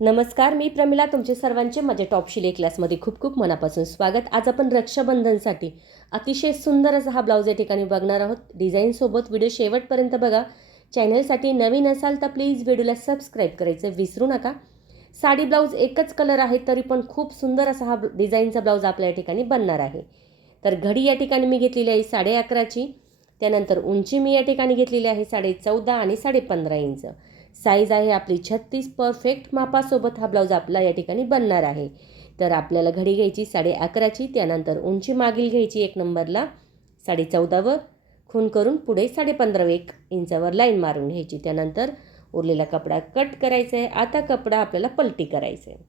नमस्कार मी प्रमिला तुमचे सर्वांचे माझ्या टॉप शिले क्लासमध्ये खूप खूप मनापासून स्वागत. आज आपण रक्षाबंधनसाठी अतिशय सुंदर असा हा ब्लाऊज या ठिकाणी बघणार आहोत. डिझाईनसोबत व्हिडिओ शेवटपर्यंत बघा. चॅनलसाठी नवीन असाल तर प्लीज व्हिडिओला सबस्क्राईब करायचं विसरू नका. साडी ब्लाऊज एकच कलर आहे तरी पण खूप सुंदर असा हा डिझाईनचा ब्लाऊज आपल्या या ठिकाणी बनणार आहे. तर घडी या ठिकाणी मी घेतलेली आहे साडे अकराची. त्यानंतर उंची मी या ठिकाणी घेतलेली आहे साडे चौदा आणि साडे पंधरा इंच. साईज आहे आपली छत्तीस. परफेक्ट मापासोबत हा ब्लाऊज आपला या ठिकाणी बनणार आहे. तर आपल्याला घडी घ्यायची साडे अकराची त्यानंतर उंची मागील घ्यायची एक नंबरला साडे चौदावर खून करून पुढे साडे पंधरा एक इंचावर लाईन मारून घ्यायची. त्यानंतर उरलेला कपडा कट करायचा आहे आता कपडा आपल्याला पलटी करायचा आहे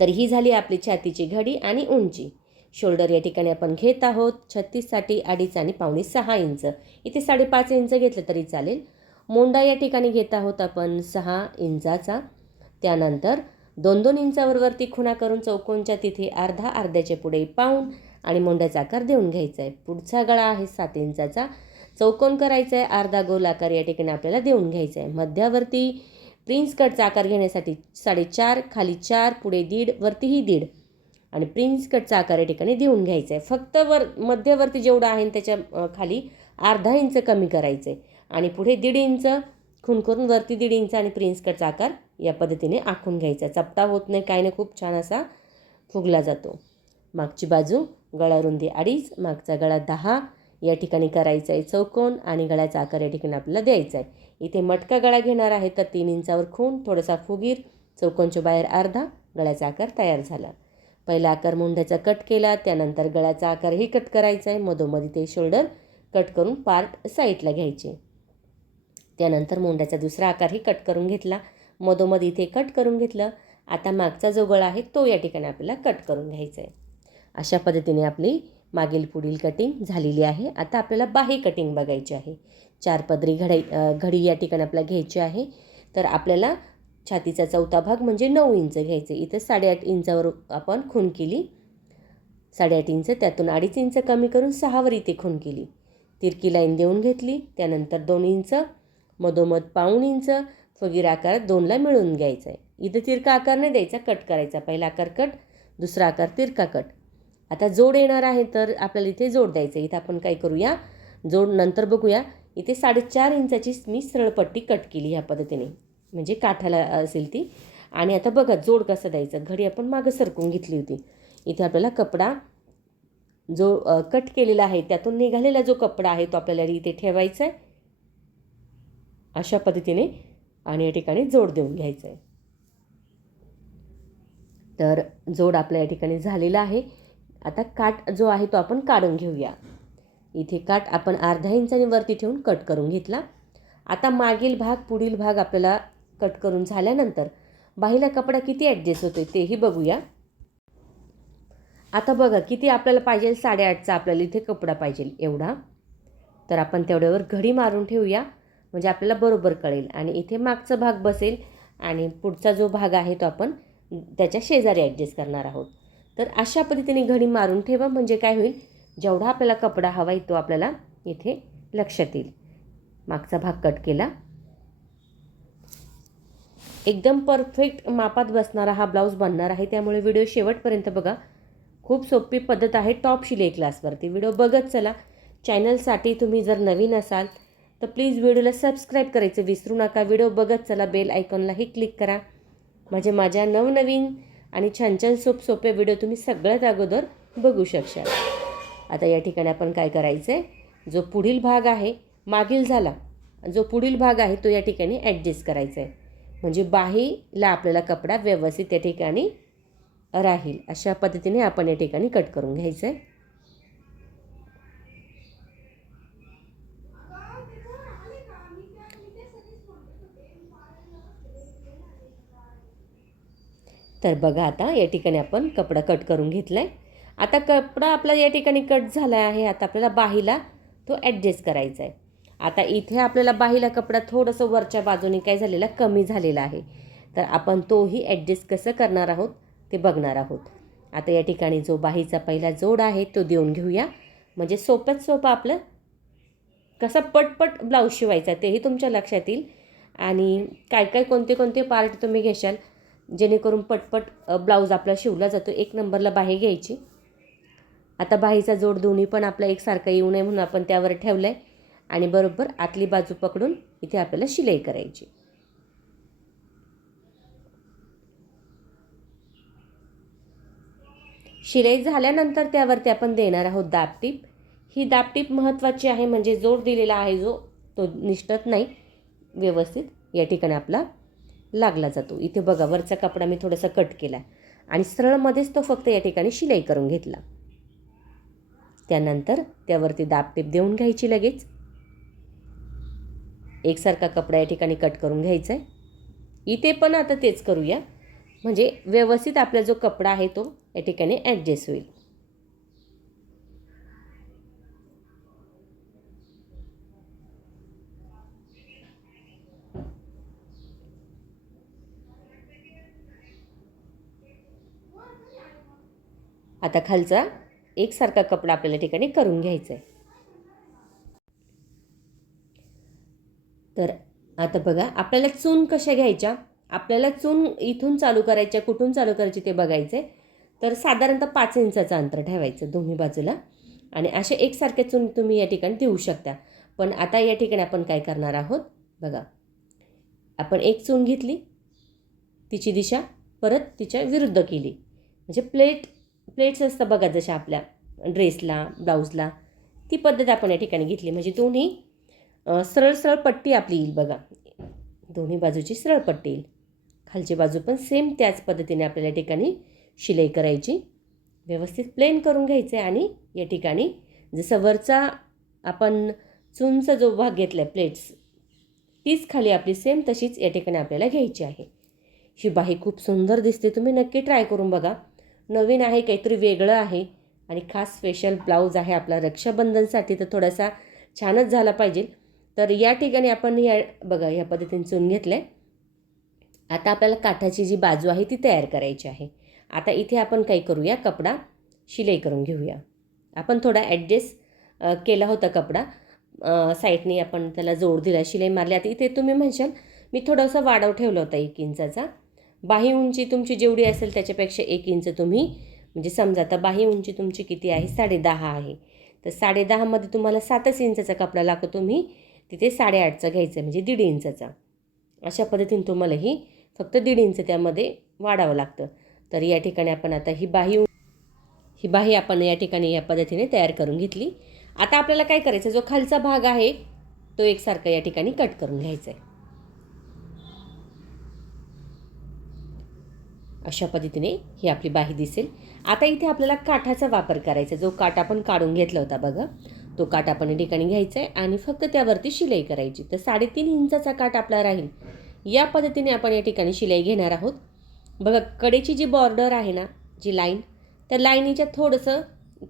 तर ही झाली आपली छातीची घडी आणि उंची. शोल्डर या ठिकाणी आपण घेत आहोत. छत्तीससाठी अडीच आणि पावणे सहा इंच. इथे साडेपाच इंच घेतलं तरी चालेल. मोंडा या ठिकाणी घेत आहोत आपण सहा इंचाचा. त्यानंतर दोन दोन इंचावरवरती खुणा करून चौकोनच्या तिथे अर्धा अर्ध्याचे पुढे पाऊण आणि मोंड्याचा आकार देऊन घ्यायचा आहे. पुढचा गळा आहे सात इंचाचा. चौकोन करायचा आहे अर्धा गोल आकार या ठिकाणी आपल्याला देऊन घ्यायचा आहे मध्यावरती प्रिन्स कटचा आकार घेण्यासाठी साडेचार खाली चार पुढे दीड वरतीही दीड आणि प्रिन्स कटचा आकार या ठिकाणी देऊन घ्यायचा आहे फक्त वर मध्यवर्ती जेवढं आहे त्याच्याखाली अर्धा इंच कमी करायचं आहे आणि पुढे दीड इंच खून करून वरती दीड इंच आणि प्रिन्स कटचा आकार या पद्धतीने आखून घ्यायचा. चपटा होत नाही काय नाही खूप छान असा फुगला जातो. मागची बाजू गळा रुंदी अडीच मागचा गळा दहा या ठिकाणी करायचा आहे चौकोन आणि गळ्याचा आकार या ठिकाणी आपल्याला द्यायचा आहे. इथे मटका गळा घेणार आहे तर तीन इंचावर खून थोडासा फुगीर चौकोनच्या बाहेर अर्धा गळ्याचा आकार तयार झाला. पहिला आकार मुंड्याचा कट केला त्यानंतर गळ्याचा आकारही कट करायचा आहे. मधोमधी ते शोल्डर कट करून पार्ट साईडला घ्यायचे. त्यानंतर मोंड्याचा दुसरा आकारही कट करून घेतला. मधोमध इथे कट करून घेतलं. आता मागचा जो गळा आहे तो या ठिकाणी आपल्याला कट करून घ्यायचा आहे अशा पद्धतीने आपली मागील पुढील कटिंग झालेली आहे. आता आपल्याला बाही कटिंग बघायची आहे. चार पदरी घडाई घडी या ठिकाणी आपल्याला घ्यायची आहे. तर आपल्याला छातीचा चौथा भाग म्हणजे नऊ इंच घ्यायचे इथं साडेआठ इंचावर आपण खून केली. साडेआठ इंच त्यातून अडीच इंच कमी करून सहावर इथे खून केली. तिरकी लाईन देऊन घेतली. त्यानंतर दोन इंच मधोमध पाऊण इंच फगीर आकार दोनला मिळून घ्यायचा आहे इथं तिरका आकार नाही द्यायचा कट करायचा. पहिला आकार कट दुसरा आकार तिरका कट. आता जोड येणार आहे तर आपल्याला इथे जोड द्यायचं आहे. इथं आपण काय करूया? जोड नंतर बघूया. इथे साडेचार इंचाची मी सरळपट्टी कट केली ह्या पद्धतीने. म्हणजे काठाला असेल ती. आणि आता बघा जोड कसं द्यायचं? घडी आपण मागं सरकून घेतली होती. इथे आपल्याला कपडा जो कट केलेला आहे त्यातून निघालेला जो कपडा आहे तो आपल्याला इथे ठेवायचा आहे अशा पद्धतीने आणि या ठिकाणी जोड देऊन घ्यायचं आहे तर जोड आपल्या या ठिकाणी झालेला आहे. आता काट जो आहे तो आपण काढून घेऊया. इथे काट आपण अर्धा इंचाने वरती ठेवून कट करून घेतला. आता मागील भाग पुढील भाग आपल्याला कट करून झाल्यानंतर बाहीला कपडा किती ॲडजस्ट होतो तेही बघूया. आता बघा किती आपल्याला पाहिजे साडेआठचा आपल्याला इथे कपडा पाहिजे एवढा. तर आपण तेवढ्यावर घडी मारून ठेवूया. म्हणजे आपल्याला बरोबर कळेल. आणि इथे मागचा भाग बसेल आणि पुढचा जो भाग आहे तो आपण त्याच्या शेजारी ॲडजस्ट करणार आहोत. तर अशा पद्धतीने घडी मारून ठेवा म्हणजे काय होईल? जेवढा आपल्याला कपडा हवा आहे तो आपल्याला इथे लक्षात येईल. मागचा भाग कट केला. एकदम परफेक्ट मापात बसणारा हा ब्लाऊज बनणार आहे. त्यामुळे व्हिडिओ शेवटपर्यंत बघा. खूप सोपी पद्धत आहे. टॉप शिलाई क्लासवरती व्हिडिओ बघत चला. चॅनलसाठी तुम्ही जर नवीन असाल तर प्लीज व्हिडिओला सबस्क्राईब करायचं विसरू नका. व्हिडिओ बघत चला बेल आयकॉनलाही क्लिक करा. म्हणजे माझ्या नवनवीन आणि छान छान सोप सोपे व्हिडिओ तुम्ही सगळ्यात अगोदर बघू शकशाल. आता या ठिकाणी आपण काय करायचं आहे जो पुढील भाग आहे मागील झाला जो पुढील भाग आहे तो या ठिकाणी ॲडजस्ट करायचा आहे म्हणजे बाहीला आपल्याला कपडा व्यवस्थित या ठिकाणी राहील. अशा पद्धतीने आपण या ठिकाणी कट करून घ्यायचं आहे तर बघा आता या ठिकाणी आपण कपडा कट करून घेतला आहे आता कपडा आपला या ठिकाणी कट झाला आहे. आता आपल्याला बाहीला तो ॲडजस्ट करायचा आहे आता इथे आपल्याला बाहीला कपडा थोडंसं वरच्या बाजूने काय झालेला कमी झालेला आहे. तर आपण तोही ॲडजस्ट कसं करणार आहोत ते बघणार आहोत. आता या ठिकाणी जो बाहीचा पहिला जोड आहे तो देऊन घेऊया. म्हणजे सोप्यात सोपं आपलं कसं पटपट ब्लाऊज शिवायचा तेही तुमच्या लक्षात येईल. आणि काय काय कोणते कोणते पार्ट तुम्ही घेशाल जेणेकरून पटपट ब्लाऊज आपला शिवला जातो. एक नंबरला बाही घ्यायची. आता बाहीचा जोड दोन्ही पण आपला एकसारखा येऊ नये म्हणून आपण त्यावर ठेवलं आहे आणि बरोबर आतली बाजू पकडून इथे आपल्याला शिलाई करायची. शिलाई झाल्यानंतर त्यावरती आपण देणार आहोत दाबटीप ही दाबटीप महत्त्वाची आहे म्हणजे जोड दिलेला आहे जो तो निष्ठत नाही व्यवस्थित या ठिकाणी आपला लागला जातो. इथे बघा वरचा कपडा मी थोडासा कट केला आणि सरळमध्येच तो फक्त या ठिकाणी शिलाई करून घेतला. त्यानंतर त्यावरती दाबटीप देऊन घ्यायची लगेच. एकसारखा कपडा या ठिकाणी कट करून घ्यायचा आहे इथे पण आता तेच करूया. म्हणजे व्यवस्थित आपला जो कपडा आहे तो या ठिकाणी ॲडजस्ट होईल. आता खालचा एकसारखा कपडा आपल्याला ठिकाणी करून घ्यायचा आहे तर आता बघा आपल्याला चून कशा घ्यायच्या? आपल्याला चून इथून चालू करायच्या कुठून चालू करायची ते बघायचं आहे तर साधारणतः पाच इंचाचं अंतर ठेवायचं दोन्ही बाजूला. आणि असे एकसारखे चून तुम्ही या ठिकाणी देऊ शकता. पण आता या ठिकाणी आपण काय करणार आहोत? बघा. आपण एक चून घेतली तिची दिशा परत तिच्या विरुद्ध केली. म्हणजे प्लेट प्लेट्स असतं बघा जशा आपल्या ड्रेसला ब्लाऊजला. ती पद्धत आपण या ठिकाणी घेतली. म्हणजे दोन्ही सरळ सरळ पट्टी आपली येईल बघा. दोन्ही बाजूची सरळ पट्टी येईल. खालची बाजू पण सेम त्याच पद्धतीने आपल्याला या ठिकाणी शिलाई करायची. व्यवस्थित प्लेन करून घ्यायचं आहे आणि या ठिकाणी जसं वरचा आपण चुनचा जो भाग घेतला आहे प्लेट्स तीच खाली आपली सेम तशीच या ठिकाणी आपल्याला घ्यायची आहे. ही बाही खूप सुंदर दिसते. तुम्ही नक्की ट्राय करून बघा. नवीन आहे काहीतरी वेगळं आहे आणि खास स्पेशल ब्लाऊज आहे आपला. रक्षाबंधनसाठी तर थोडासा छानच झाला पाहिजे. तर या ठिकाणी आपण या बघा या पद्धतीने चून घेतलं आहे आता आपल्याला काठाची जी बाजू आहे ती तयार करायची आहे. आता इथे आपण काही करूया? कपडा शिलाई करून घेऊया. आपण थोडा ॲडजस्ट केला होता कपडा. साईडने आपण त्याला जोड दिला शिलाई मारली. आता इथे तुम्ही म्हणशाल मी थोडासा वाढव ठेवला होता एक इंचाचा. बाही उंची तुमची जेवढी असेल त्याच्यापेक्षा एक इंच तुम्ही म्हणजे समजा आता बाही उंची तुमची किती आहे? साडेदहा आहे. तर साडेदहामध्ये तुम्हाला सातच इंचाचा कपडा लागतो तुम्ही तिथे साडेआठचा घ्यायचा म्हणजे दीड इंचाचा. अशा पद्धतीने तुम्हाला ही फक्त दीड इंच त्यामध्ये वाढावं लागतं. तर या ठिकाणी आपण आता ही बाही ही बाही आपण या ठिकाणी या पद्धतीने तयार करून घेतली. आता आपल्याला काय करायचं? जो खालचा भाग आहे तो एकसारखा या ठिकाणी कट करून घ्यायचा आहे. अशा पद्धतीने ही आपली बाही दिसेल. आता इथे आपल्याला काठाचा वापर करायचा जो काठ आपण काढून घेतला होता बघा. तो काठ आपण या ठिकाणी घ्यायचा आहे आणि फक्त त्यावरती शिलाई करायची. तर साडेतीन इंचाचा काठ आपला राहील. या पद्धतीने आपण या ठिकाणी शिलाई घेणार आहोत. बघा कडेची जी बॉर्डर आहे ना जी लाईन त्या लाईनीच्या थोडंसं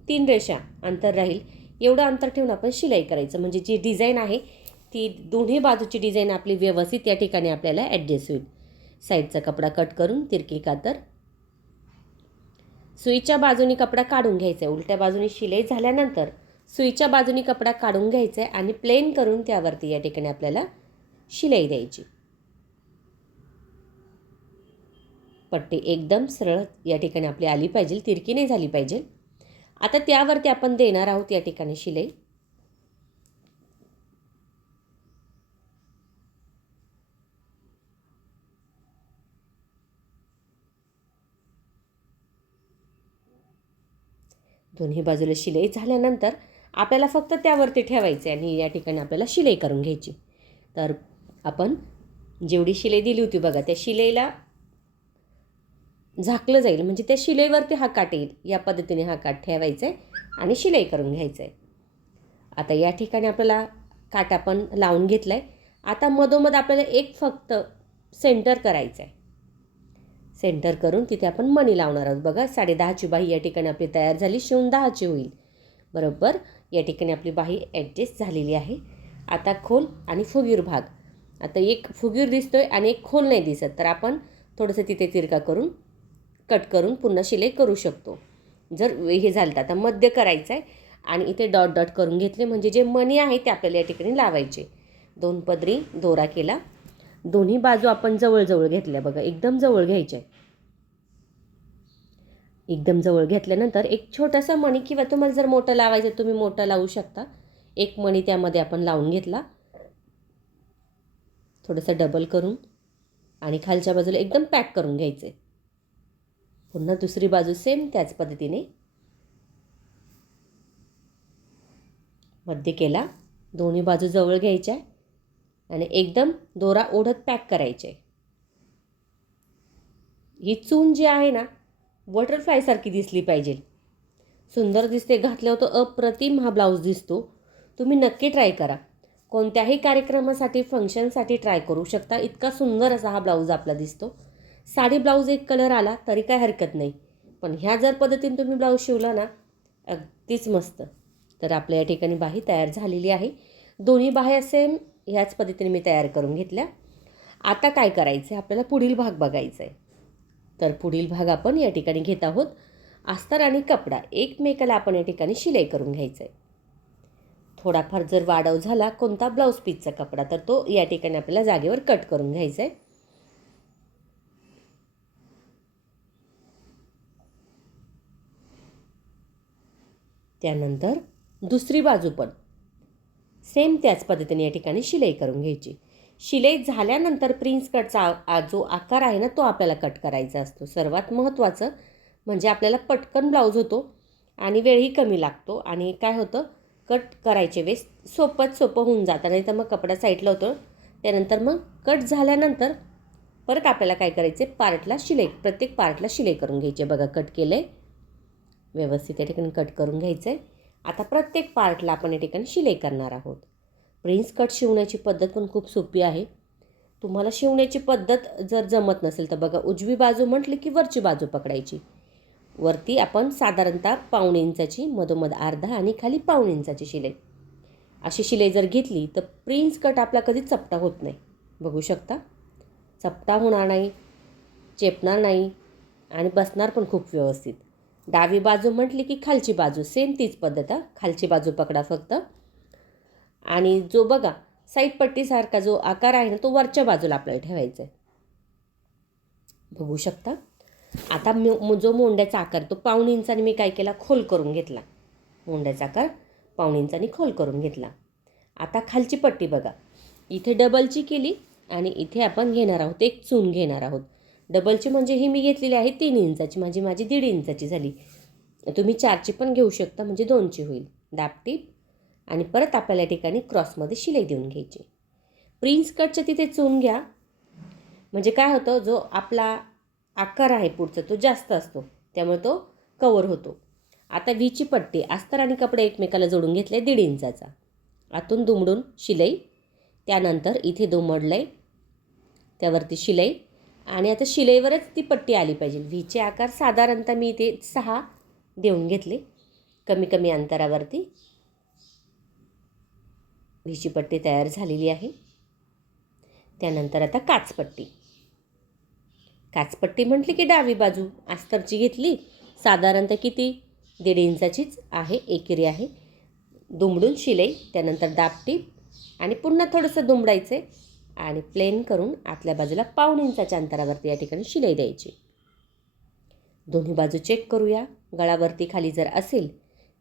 तीन रेषा अंतर राहील. एवढं अंतर ठेवून आपण शिलाई करायचं. म्हणजे जी डिझाईन आहे ती दोन्ही बाजूची डिझाईन आपली व्यवस्थित या ठिकाणी आपल्याला ॲडजस्ट होईल. साईडचा कपडा कट करून तिरकी कातर. सुईच्या बाजूनी कपडा काढून घ्यायचा आहे. उलट्या बाजूनी शिलाई झाल्यानंतर सुईच्या बाजूनी कपडा काढून घ्यायचा आहे आणि प्लेन करून त्यावरती या ठिकाणी आपल्याला शिलाई द्यायची. पट्टी एकदम सरळ या ठिकाणी आपली आली पाहिजे. तिरकी नाही झाली पाहिजे. आता त्यावरती आपण देणार आहोत या ठिकाणी शिलाई. दोन्ही बाजूला शिलाई झाल्यानंतर आपल्याला फक्त त्यावरती ठेवायचे आणि या ठिकाणी आपल्याला शिलाई करून घ्यायची. तर आपण जेवढी शिलाई दिली होती बघा त्या शिलाईला झाकलं जाईल. म्हणजे त्या शिलाईवरती हा काट येईल. या पद्धतीने हा काठ ठेवायचा आहे आणि शिलाई करून घ्यायचं आहे. आता या ठिकाणी आपल्याला काट आपण लावून घेतला आहे आता मधोमध आपल्याला एक फक्त सेंटर करायचं आहे. सेंटर करून तिथे आपण मणी लावणार आहोत. बघा साडेदहाची बाही या ठिकाणी आपली तयार झाली शिवून दहाची होईल. बरोबर? या ठिकाणी आपली बाही ॲडजस्ट झालेली आहे. आता खोल आणि फुगीर भाग. आता एक फुगीर दिसतो आहे आणि एक खोल नाही दिसत. तर आपण थोडंसं तिथे तिरका करून कट करून पुन्हा शिलाई करू शकतो. जर हे झालं तर. आता मध्य करायचं आहे आणि इथे डॉट डॉट करून घेतले. म्हणजे जे मणी आहे ते आपल्याला या ठिकाणी लावायचे. दोन पदरी दोरा केला. दोन्ही बाजू आपण जवळजवळ घेतल्या बघा एकदम जवळ घ्यायच्या आहे एकदम जवळ घेतल्यानंतर एक छोटासा मणी किंवा तुम्हाला जर मोठं लावायचं तुम्ही मोठं लावू शकता. एक मणी त्यामध्ये आपण लावून घेतला. थोडंसं डबल करून आणि खालच्या बाजूला एकदम पॅक करून घ्यायचं. आहे पुन्हा दुसरी बाजू सेम त्याच पद्धतीने मध्य केला. दोन्ही बाजू जवळ घ्यायच्या. आणि एकदम दोरा ओढत पॅक करायचे. ही चून जी आहे ना बटरफ्लायसारखी दिसली पाहिजे. सुंदर दिसते घातल्यावर तो अप्रतिम हा ब्लाऊज दिसतो. तुम्ही नक्की ट्राय करा. कोणत्याही कार्यक्रमासाठी फंक्शनसाठी ट्राय करू शकता. इतका सुंदर असा हा ब्लाऊज आपला दिसतो. साडी ब्लाऊज एक कलर आला तरी काय हरकत नाही. पण ह्या जर पद्धतीने तुम्ही ब्लाऊज शिवला ना अगदीच मस्त. तर आपल्या या ठिकाणी बाही तयार झालेली आहे. दोन्ही बाह्या सेम ह्याच पद्धतीने मी तयार करून घेतल्या. आता काय करायचं आहे आपल्याला पुढील भाग बघायचा आहे तर पुढील भाग आपण या ठिकाणी घेत आहोत. अस्तर आणि कपडा एकमेकाला आपण या ठिकाणी शिलाई करून घ्यायचं आहे थोडाफार जर वाढव झाला कोणता ब्लाऊज पीसचा कपडा तर तो या ठिकाणी आपल्याला जागेवर कट करून घ्यायचा आहे त्यानंतर दुसरी बाजू पण सेम त्याच पद्धतीने या ठिकाणी शिलाई करून घ्यायची. शिलाई झाल्यानंतर प्रिन्स कटचा आ जो आकार आहे ना तो आपल्याला कट करायचा असतो. सर्वात महत्त्वाचं म्हणजे आपल्याला पटकन ब्लाऊज होतो आणि वेळही कमी लागतो आणि काय होतं कट करायचे वेळेस सोपंच सोपं होऊन जातं. नाही तर मग कपडा साईडला होतो त्यानंतर मग कट झाल्यानंतर परत आपल्याला काय करायचे पार्टला शिलाई प्रत्येक पार्टला शिलाई करून घ्यायची. बघा कट केलं आहे व्यवस्थित या ठिकाणी कट करून घ्यायचं आहे आता प्रत्येक पार्टला आपण या ठिकाणी शिलाई करणार आहोत. प्रिन्स कट शिवण्याची पद्धत पण खूप सोपी आहे. तुम्हाला शिवण्याची पद्धत जर जमत नसेल तर बघा उजवी बाजू म्हटली की वरची बाजू पकडायची. वरती आपण साधारणतः पाऊण इंचाची मधोमध अर्धा आणि खाली पाऊण इंचाची शिलाई. अशी शिलाई जर घेतली तर प्रिन्स कट आपला कधी चपटा होत नाही. बघू शकता? चपटा होणार नाही चेपणार नाही आणि बसणार पण खूप व्यवस्थित. डावी बाजू म्हटली की खालची बाजू सेम तीच पद्धत खालची बाजू पकडा फक्त. आणि जो बघा साईड पट्टीसारखा जो आकार आहे ना तो वरच्या बाजूला आपल्याला ठेवायचा आहे बघू शकता? आता मी जो मोंड्याचा आकार तो पाऊण इंचाने मी काय केला? खोल करून घेतला. मोंड्याचा आकार पाऊण इंचाने खोल करून घेतला. आता खालची पट्टी बघा. इथे डबलची केली आणि इथे आपण घेणार आहोत एक चून घेणार आहोत. डबलची म्हणजे ही मी घेतलेली आहे तीन इंचाची माझी माझी दीड इंचाची झाली. तुम्ही चारची पण घेऊ शकता म्हणजे दोनची होईल. दापटीप आणि परत आपल्याला या ठिकाणी क्रॉसमध्ये शिलाई देऊन घ्यायची. प्रिन्स कटच्या तिथे चून घ्या. म्हणजे काय होतं जो आपला आकार आहे पुढचा तो जास्त असतो. त्यामुळे तो कवर होतो. आता वीची पट्टी अस्तर आणि कपडे एकमेकाला जोडून घेतले दीड इंचाचा. आतून दुमडून शिलाई त्यानंतर इथे दुमडलं आहे त्यावरती शिलाई आणि आता शिलाईवरच ती पट्टी आली पाहिजे. व्हीचे आकार साधारणतः मी इथे सहा देऊन घेतले कमी कमी अंतरावरती. व्हीची पट्टी तयार झालेली आहे. त्यानंतर आता काचपट्टी काचपट्टी म्हटली की डावी बाजू आस्तरची घेतली. साधारणतः किती? दीड इंचाचीच आहे एकेरी आहे. दुमडून शिलाई त्यानंतर दापटीप आणि पुन्हा थोडंसं दुमडायचं आहे आणि प्लेन करून आतल्या बाजूला पाऊण इंचाच्या अंतरावरती या ठिकाणी शिलाई द्यायची. दोन्ही बाजू चेक करूया. गळावरती खाली जर असेल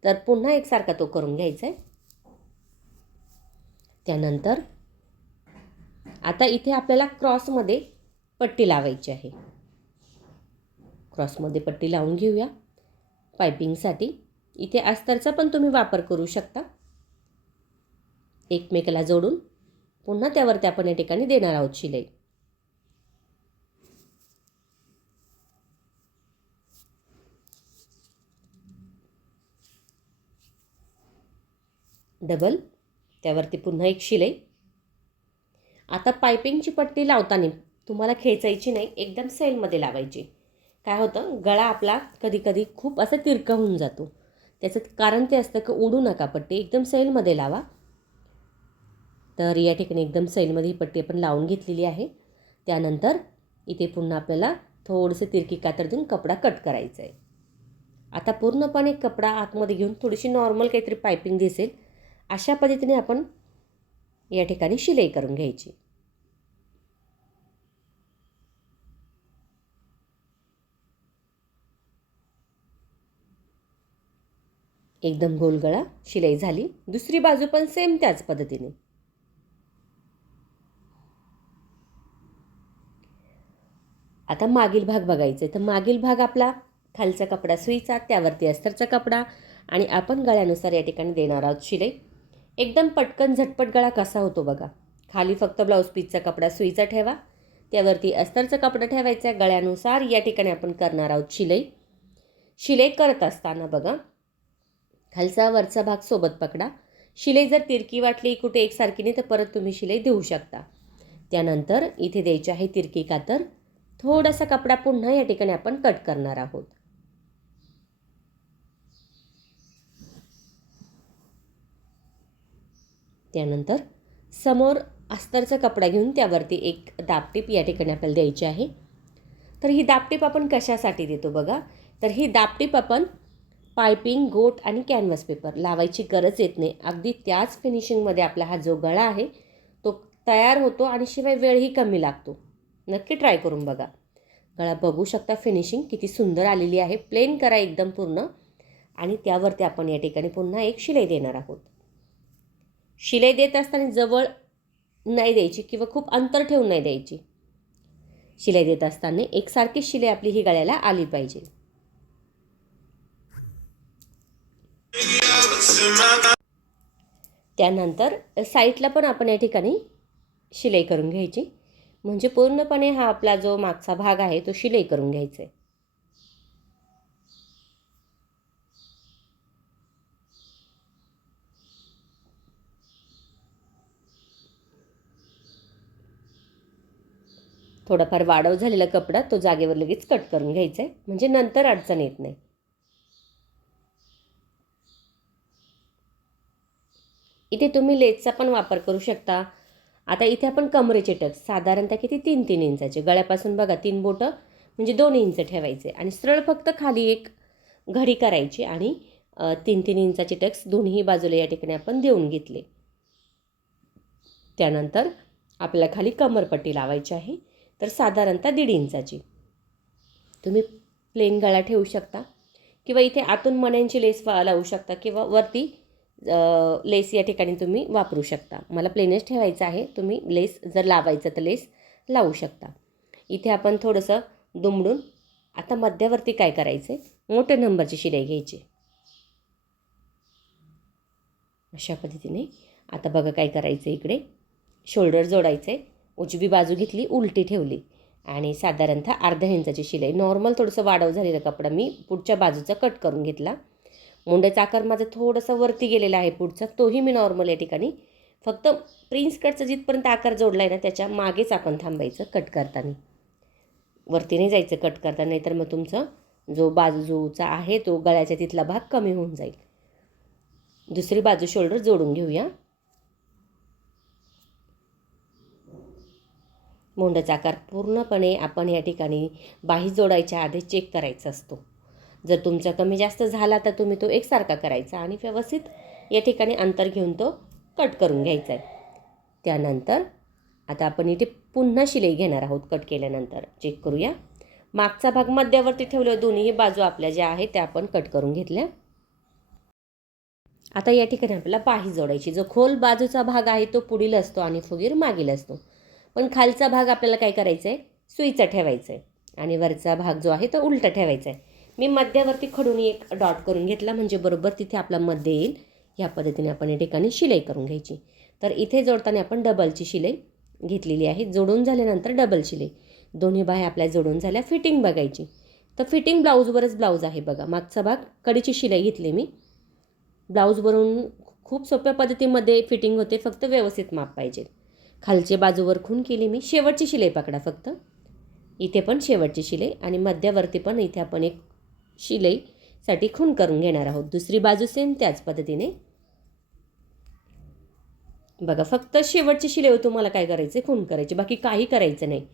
तर पुन्हा एकसारखा तो करून घ्यायचा आहे त्यानंतर आता इथे आपल्याला क्रॉसमध्ये पट्टी लावायची आहे. क्रॉसमध्ये पट्टी लावून घेऊया. पायपिंगसाठी इथे अस्तरचा पण तुम्ही वापर करू शकता. एकमेकाला जोडून पुन्हा त्यावरती आपण या ठिकाणी देणार आहोत शिलाई. डबल त्यावरती पुन्हा एक शिलाई. आता पायपिंगची पट्टी लावताना तुम्हाला खेचायची नाही एकदम सेलमध्ये लावायची. काय होतं गळा आपला कधीकधी खूप असं तिरका होऊन जातो. त्याचं कारण ते असतं की उडू नका पट्टी एकदम सेलमध्ये लावा. तर या ठिकाणी एकदम सैलमध्ये ही पट्टी आपण लावून घेतलेली आहे. त्यानंतर इथे पुन्हा आपल्याला थोडंसं तिरकी कातर देऊन कपडा कट करायचा आहे. आता पूर्णपणे कपडा आतमध्ये घेऊन थोडीशी नॉर्मल काहीतरी पायपिंग दिसेल अशा पद्धतीने आपण या ठिकाणी शिलाई करून घ्यायची. एकदम गोलगळा शिलाई झाली. दुसरी बाजू पण सेम त्याच पद्धतीने. आता मागील भाग बघायचा. आहे तर मागील भाग आपला खालचा कपडा सुईचा त्यावरती अस्तरचा कपडा आणि आपण गळ्यानुसार या ठिकाणी देणार आहोत शिलाई. एकदम पटकन झटपट गळा कसा होतो बघा. खाली फक्त ब्लाऊज पीसचा कपडा सुईचा ठेवा. त्यावरती अस्तरचा कपडा ठेवायचा. आहे गळ्यानुसार या ठिकाणी आपण करणार आहोत शिलाई. शिलाई करत असताना बघा खालचा वरचा भाग सोबत पकडा. शिलाई जर तिरकी वाटली कुठे एकसारखी नाही तर परत तुम्ही शिलाई देऊ शकता. त्यानंतर इथे द्यायची आहे तिरकी कातर. थोडासा कपडा पुन्हा या ठिकाणी आपण कट करणार आहोत. त्यानंतर समोर अस्तरचा कपडा घेऊन त्यावरती एक दापटीप या ठिकाणी आपल्याला द्यायची आहे. तर ही दापटीप आपण कशासाठी देतो बघा? तर ही दापटीप आपण पायपिंग गोट आणि कॅनव्हस पेपर लावायची गरज येत नाही. अगदी त्याच फिनिशिंगमध्ये आपला हा जो गळा आहे तो तयार होतो आणि शिवाय वेळही कमी लागतो. नक्की ट्राय करून बघा. गळा बघू शकता फिनिशिंग किती सुंदर आलेली आहे. प्लेन करा एकदम पूर्ण. आणि त्यावरती आपण या ठिकाणी पुन्हा एक शिलाई देणार आहोत. शिलाई देत असताना जवळ नाही द्यायची किंवा खूप अंतर ठेवून नाही द्यायची. शिलाई देत असताना एकसारखी शिलाई आपली ही गळ्याला आली पाहिजे. त्यानंतर साईडला पण आपण या ठिकाणी शिलाई करून घ्यायची. म्हणजे पूर्णपणे हा आपला जो मागचा भाग आहे तो शिलाई करून घ्यायचा आहे थोडाफार वाढव झालेला कपडा तो जागेवर लगेच कट करून घ्यायचा आहे म्हणजे नंतर अडचण येत नाही. इथे तुम्ही लेसचा पण वापर करू शकता. आता इथे आपण कमरेचे टक्स साधारणतः किती? तीन तीन इंचाचे. गळ्यापासून बघा तीन बोटं म्हणजे दोन इंच ठेवायचे. आणि सरळ फक्त खाली एक घडी करायची आणि तीन तीन इंचाचे टक्स दोन्ही बाजूला या ठिकाणी आपण देऊन घेतले. त्यानंतर आपल्याला खाली कमरपट्टी लावायची आहे. तर साधारणतः दीड इंचाची. तुम्ही प्लेन गळा ठेवू शकता. किंवा इथे आतून मण्यांची लेस लावू शकता किंवा वरती लेस या ठिकाणी तुम्ही वापरू शकता. मला प्लेनच ठेवायचं आहे. तुम्ही लेस जर लावायचं तर लेस लावू शकता. इथे आपण थोडंसं दुमडून आता मध्यावरती काय करायचं आहे मोठ्या नंबरची शिलाई घ्यायची. अशा पद्धतीने. आता बघा काय करायचं इकडे. शोल्डर जोडायचं आहे उजवी बाजू घेतली उलटी ठेवली. आणि साधारणतः अर्ध्या इंचाची शिलाई. नॉर्मल थोडंसं वाढव झालेला कपडा मी पुढच्या बाजूचा कट करून घेतला. मुंड्याचा आकार माझा थोडंसं वरती गेलेला आहे पुढचा. तोही मी नॉर्मल या ठिकाणी. फक्त प्रिन्स कटचा जिथपर्यंत आकार जोडला आहे ना त्याच्या मागेच आपण थांबायचं कट करताना. वरती नाही जायचं कट करताना नाहीतर मग तुमचं जो बाजूचा आहे तो गळ्याच्या तिथला भाग कमी होऊन जाईल. दुसरी बाजू शोल्डर जोडून घेऊया. मुंडाचा आकार पूर्णपणे आपण या ठिकाणी बाही जोडायच्या आधी चेक करायचा असतो. जर तुमचा कमी जास्त झाला तर तुम्ही तो एकसारखा करायचा आणि व्यवस्थित या ठिकाणी अंतर घेऊन तो कट करून घ्यायचा आहे. त्यानंतर आता आपण इथे पुन्हा शिलाई घेणार आहोत कट केल्यानंतर. चेक करूया. मागचा भाग मध्यावरती ठेवलं दोन्ही बाजू आपल्या ज्या आहेत त्या आपण कट करून घेतल्या. आता या ठिकाणी आपल्याला पाही जोडायची. जो खोल बाजूचा भाग आहे तो पुढील असतो आणि फुगीर मागील असतो. पण खालचा भाग आपल्याला काय करायचा आहे सुईचा ठेवायचा आहे आणि वरचा भाग जो आहे तो उलटा ठेवायचा आहे मी मध्यावरती खडून एक डॉट करून घेतला म्हणजे बरोबर तिथे आपला मध्य येईल. ह्या पद्धतीने आपण या ठिकाणी शिलाई करून घ्यायची. तर इथे जोडताना आपण डबलची शिलाई घेतलेली आहे. जोडून झाल्यानंतर डबल शिलाई. दोन्ही बाह्या आपल्या जोडून झाल्या फिटिंग बघायची. तर फिटिंग ब्लाऊजवरच ब्लाऊज आहे बघा. मागचा भाग कडीची शिलाई घेतली मी. ब्लाऊजवरून खूप सोप्या पद्धतीमध्ये फिटिंग होते फक्त व्यवस्थित माप पाहिजे. खालचे बाजूवर खून केली मी. शेवटची शिलाई पकडा फक्त. इथे पण शेवटची शिलाई आणि मध्यावरती पण इथे आपण एक शिलाईसाठी खून करून घेणार आहोत. दुसरी बाजू सेम त्याच पद्धतीने. बघा फक्त शेवटची शिलाई हो, तुम्हाला काय करायचे? खून करायची. बाकी काही करायचं नाही.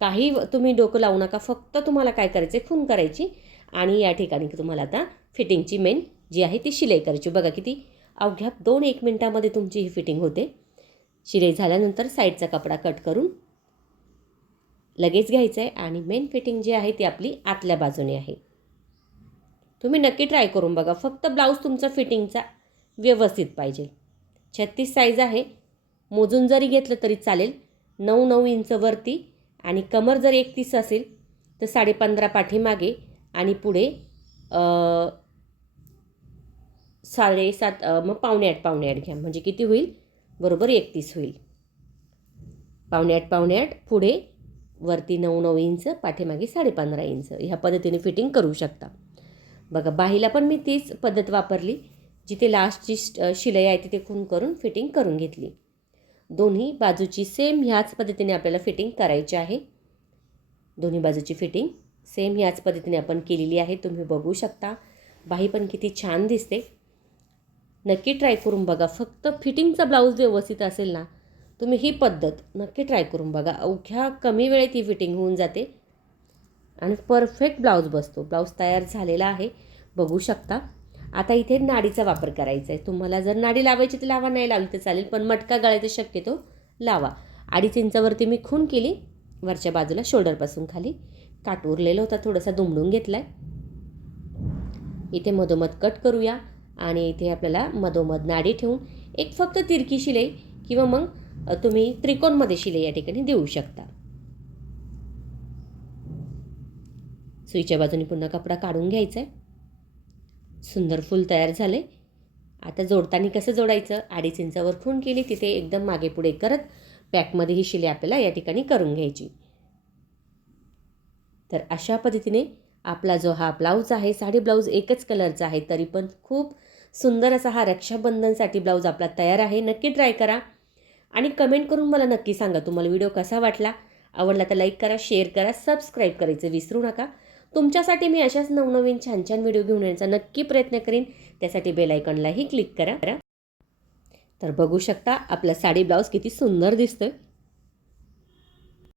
काही तुम्ही डोकं लावू नका. फक्त तुम्हाला काय करायचं? खून करायची. आणि या ठिकाणी तुम्हाला आता फिटिंगची मेन जी आहे ती शिलाई करायची. बघा किती अवघ्या दोन एक मिनटामध्ये तुमची ही फिटिंग होते. शिलाई झाल्यानंतर साईडचा कपडा कट करून लगेच घ्यायचं आहे आणि मेन फिटिंग जी आहे ती आपली आतल्या बाजूने आहे. तुम्ही नक्की ट्राय करून बघा. फक्त ब्लाऊज तुमचा फिटिंगचा व्यवस्थित पाहिजे. छत्तीस साईज आहे. मोजून जरी घेतलं तरी चालेल. नऊ नऊ इंचवरती आणि कमर जर एकतीस असेल तर साडेपंधरा पाठीमागे आणि पुढे साडेसात मग पावणे आठ पावणे आठ घ्या. म्हणजे किती होईल? बरोबर एकतीस होईल. पावणे आठ पावणे आठ पुढे वरती नऊ नऊ इंच पाठीमागे साडेपंधरा इंच ह्या पद्धतीने फिटिंग करू शकता. बघा बाहीला पण मी तीच पद्धत वापरली जिथे लास्टची श- शिलाई आहे तिथे खून करून फिटिंग करून घेतली. दोन्ही बाजूची सेम ह्याच पद्धतीने आपल्याला फिटिंग करायची आहे. दोन्ही बाजूची फिटिंग सेम ह्याच पद्धतीने आपण केलेली आहे तुम्ही बघू शकता. बाही पण किती छान दिसते. नक्की ट्राय करून बघा फक्त फिटिंगचा ब्लाऊज व्यवस्थित असेल ना तुम्ही ही पद्धत नक्की ट्राय करून बघा. अवघ्या कमी वेळेत ही फिटिंग होऊन जाते. आणि परफेक्ट ब्लाऊज बसतो. ब्लाऊज तयार झालेला आहे. बघू शकता. आता इथे नाडीचा वापर करायचा आहे. तुम्हाला जर नाडी लावायची तर लावा नाही लावली तर चालेल पण मटका गळायचा शक्यतो लावा. अडीच इंचावरती मी खून केली. वरच्या बाजूला शोल्डरपासून खाली. काट उरलेला होता थोडासा दुमडून घेतला आहे इथे मधोमध कट करूया आणि इथे आपल्याला मधोमध नाडी ठेवून एक फक्त तिरकी शिलाई किंवा मग तुम्ही त्रिकोणमध्ये शिलाई या ठिकाणी देऊ शकता. सुईच्या बाजूने पुन्हा कपडा काढून घ्यायचा आहे. सुंदर फूल तयार झाले. आता जोडताना कसं जोडायचं? अडीच इंचावर खूण केली तिथे एकदम मागे पुढे करत पॅकमध्ये ही शिलाई आपल्याला या ठिकाणी करून घ्यायची. तर अशा पद्धतीने आपला जो हा ब्लाऊज आहे साडी ब्लाऊज एकच कलरचा आहे तरी पण खूप सुंदर असा हा रक्षाबंधनसाठी ब्लाऊज आपला तयार आहे. नक्की ट्राय करा. आणि कमेंट करून मला नक्की सांगा तुम्हाला व्हिडिओ कसा वाटला. आवडला तर लाईक करा शेअर करा सबस्क्राईब करायचं विसरू नका. तुमच्यासाठी मी अशाच नवनवीन छान छान व्हिडिओ घेऊन येण्याचा नक्की प्रयत्न करीन. त्यासाठी बेल आयकॉनलाही क्लिक करा. तर बघू शकता आपला साडी ब्लाऊज किती सुंदर दिसतं